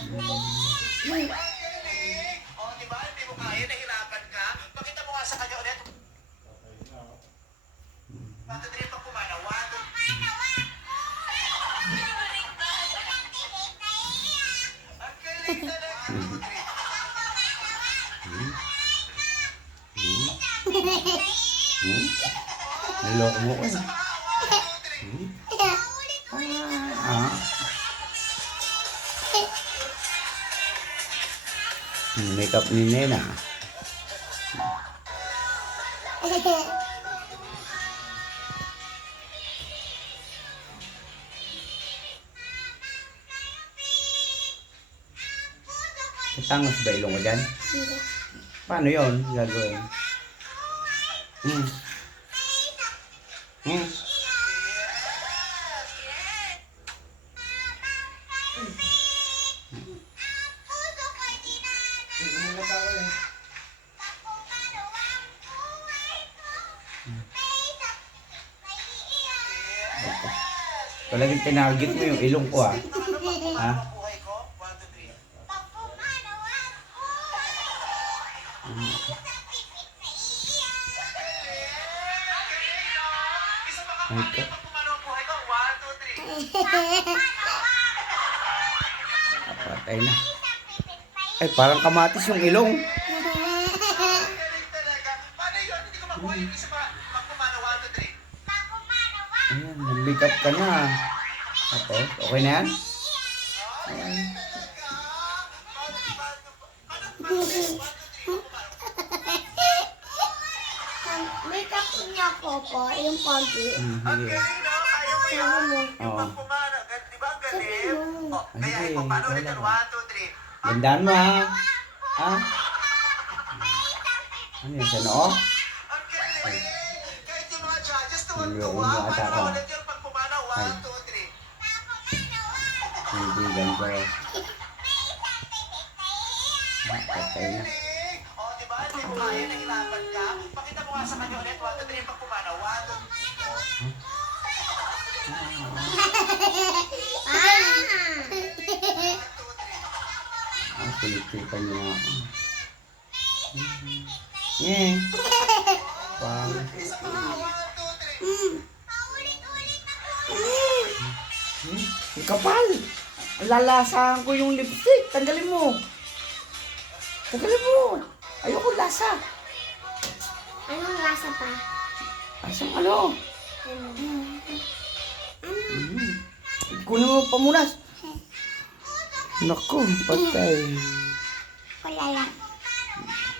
Galing! O, diba? Hindi mo kaya, nahirapan ka. Pakita mo nga sa kanya ulit. Matadali pa kumana. 1, 2, ang galing talaga. 2, 3. Naloko mo ko. Isa pa. 1, 2, 3. Ah. Makeup ni Nena. Tatangos ba ilong ko dyan? Paano yun? Gagawin? Hmm. Hmm. Talagang tinarget mo yung ilong ko ha. Ha? Buhay ko. 1, 2, 3. Isa pa ka Ay, pa. Pag pumano ang buhay ko. 1, 2, 3. Patay na. Ay, parang kamatis yung ilong. Galing talaga. Paano yun? Hindi ko makuha yung isa pa. Pag pumano. 1, 2, 3. Ayan, nag-makeup ka na. Tapos, okay na yan? Makeup niya ko po, yung konti. Ang Sige. galing, no? Kaya mo yun. Sabi mo. Yung Oo. pag pumano. Di ba ang galing? mo. Oh, kaya Sige, ito. Paano ulit wala yun? ka. 1, 2, 3. Gandaan mo ha. Ha? Ano yun, sa noo? Ang galing! Kahit yung mga judges Ayoko tuwag-tuwa. nga ata Paano ka. ulit yun pag pumana? 1, 2, 3. Kaibigan ko. Patay na. O, diba? Hindi mo kaya, nahirapan ka. Pakita mo nga sa kanya ulit. 1, 2, 3 pag pumana. 1, 2, 3. Ang kulit-kulitan niya ako. Yeah. Wow. Isa pa nga. 1, 2, 3. Ang kapal! Lalasahan ko yung lipstick. Tanggalin mo. Tanggalin mo. Ayoko lasa. Anong lasa pa? Asang ano? Kunin mo pamunas. Naku, patay. Wala lang.